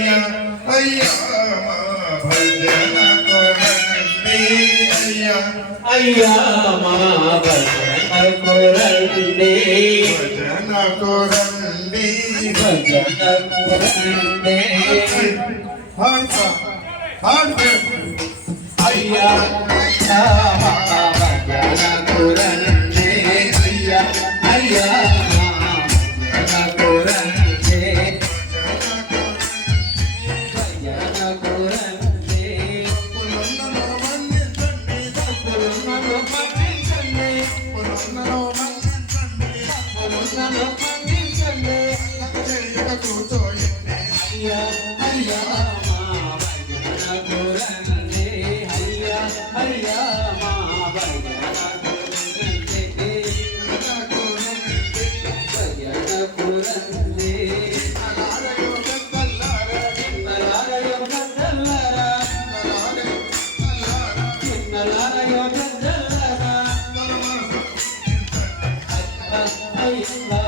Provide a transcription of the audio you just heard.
అయ్యా భజన కొరండి అయ్యా మా భజన కొరండి భజన కొరండి భజన కొరండి అయ్యా మా భజన కొరండి అయ్యా అయ్యా మా భజన కొరండి భజన కొరండి పునర్నలో మన్నించండి పునర్నలో మన్నించండి పునర్నలో మన్నించండి పునర్నలో మన్నించండి చేయక కూర్చోయండి అయ్యా అయ్యా మా భజన కొరండి అయ్యా అయ్యా మా భజన కొరండి భజన కొరండి అలారయో పెద్దలారా నలారయో పెద్దలారా నలారయో పెద్దలారా అయ్యా